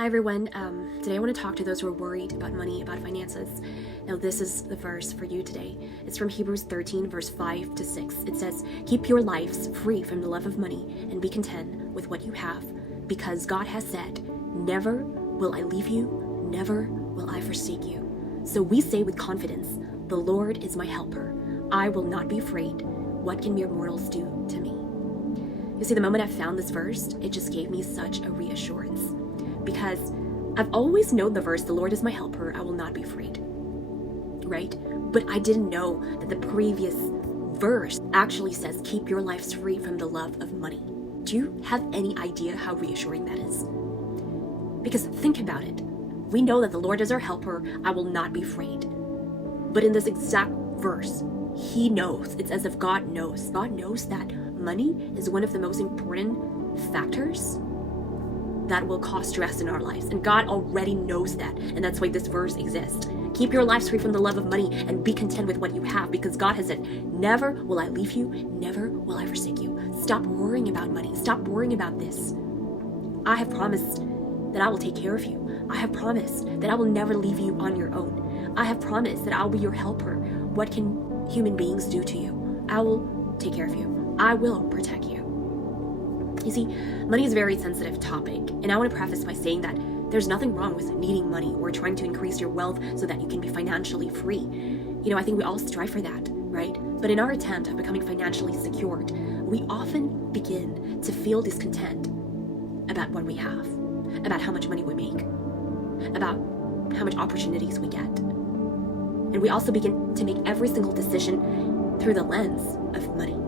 Hi everyone, today I want to talk to those who are worried about money, about finances. Now this is the verse for you today. It's from Hebrews 13 verse 5 to 6. It says, "Keep your lives free from the love of money and be content with what you have, because God has said, never will I leave you, never will I forsake you." So we say with confidence, "The Lord is my helper. I will not be afraid. What can mere mortals do to me?" You see, the moment I found this verse, it just gave me such a reassurance. Because I've always known the verse, "The Lord is my helper, I will not be afraid," right? But I didn't know that the previous verse actually says, "Keep your lives free from the love of money." Do you have any idea how reassuring that is? Because think about it. We know that the Lord is our helper, I will not be afraid. But in this exact verse, He knows, it's as if God knows. God knows that money is one of the most important factors that will cause stress in our lives. And God already knows that. And that's why this verse exists. Keep your lives free from the love of money and be content with what you have, because God has said, never will I leave you, never will I forsake you. Stop worrying about money. Stop worrying about this. I have promised that I will take care of you. I have promised that I will never leave you on your own. I have promised that I'll be your helper. What can human beings do to you? I will take care of you. I will protect you. You see, money is a very sensitive topic, and I want to preface by saying that there's nothing wrong with needing money or trying to increase your wealth so that you can be financially free. I think we all strive for that, right? But in our attempt of becoming financially secured, we often begin to feel discontent about what we have, about how much money we make, about how much opportunities we get. And we also begin to make every single decision through the lens of money.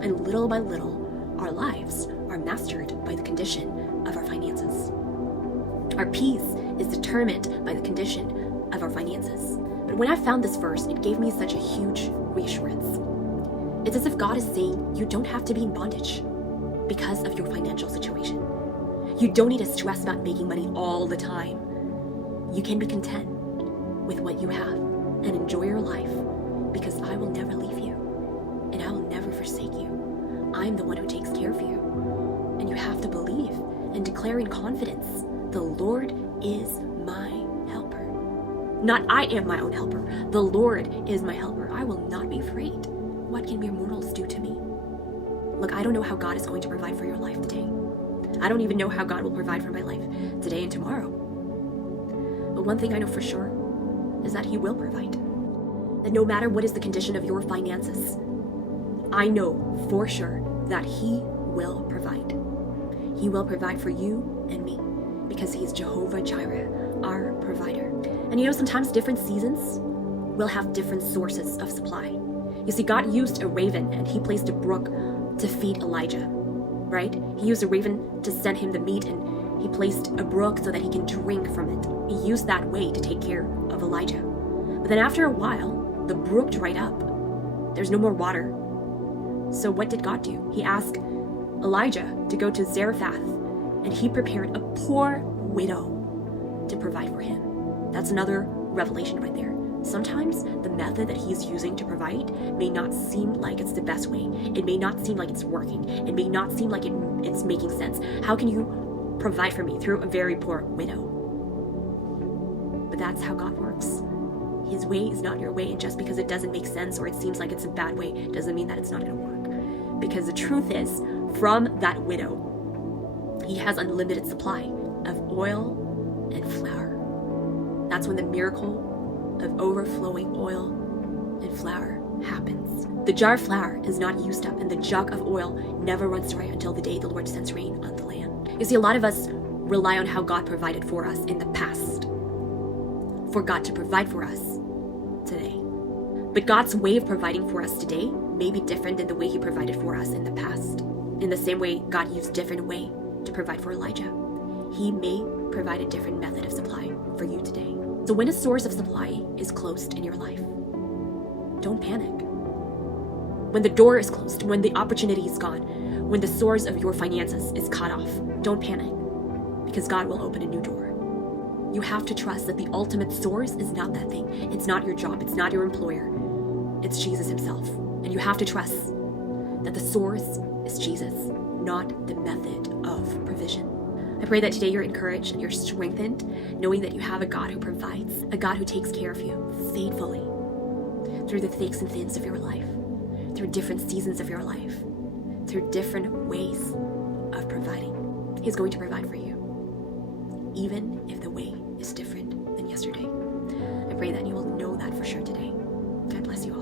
And little by little, our lives are mastered by the condition of our finances. Our peace is determined by the condition of our finances. But when I found this verse, it gave me such a huge reassurance. It's as if God is saying, you don't have to be in bondage because of your financial situation. You don't need to stress about making money all the time. You can be content with what you have and enjoy your life, because I will never leave you and I will never forsake you. I'm the one who takes care of you. And you have to believe and declare in confidence, the Lord is my helper. Not I am my own helper. The Lord is my helper. I will not be afraid. What can mere mortals do to me? Look, I don't know how God is going to provide for your life today. I don't even know how God will provide for my life today and tomorrow. But one thing I know for sure is that He will provide. That no matter what is the condition of your finances, I know for sure that He will provide. He will provide for you and me, because He is Jehovah Jireh, our provider. And sometimes different seasons will have different sources of supply. You see, God used a raven and He placed a brook to feed Elijah, right? He used a raven to send him the meat, and He placed a brook so that he can drink from it. He used that way to take care of Elijah. But then after a while, the brook dried up. There's no more water. So what did God do? He asked Elijah to go to Zarephath, and He prepared a poor widow to provide for him. That's another revelation right there. Sometimes the method that He's using to provide may not seem like it's the best way. It may not seem like it's working. It may not seem like it's making sense. How can you provide for me through a very poor widow? But that's how God works. His way is not your way, and just because it doesn't make sense or it seems like it's a bad way doesn't mean that it's not going to work. Because the truth is, from that widow, He has unlimited supply of oil and flour. That's when the miracle of overflowing oil and flour happens. The jar of flour is not used up, and the jug of oil never runs dry until the day the Lord sends rain on the land. You see, a lot of us rely on how God provided for us in the past, for God to provide for us today. But God's way of providing for us today may be different than the way He provided for us in the past. In the same way, God used a different way to provide for Elijah. He may provide a different method of supply for you today. So when a source of supply is closed in your life, don't panic. When the door is closed, when the opportunity is gone, when the source of your finances is cut off, don't panic, because God will open a new door. You have to trust that the ultimate source is not that thing. It's not your job. It's not your employer. It's Jesus Himself. And you have to trust that the source is Jesus, not the method of provision. I pray that today you're encouraged and you're strengthened, knowing that you have a God who provides, a God who takes care of you faithfully through the thicks and thins of your life, through different seasons of your life, through different ways of providing. He's going to provide for you, even if the way is different than yesterday. I pray that you will know that for sure today. God bless you all.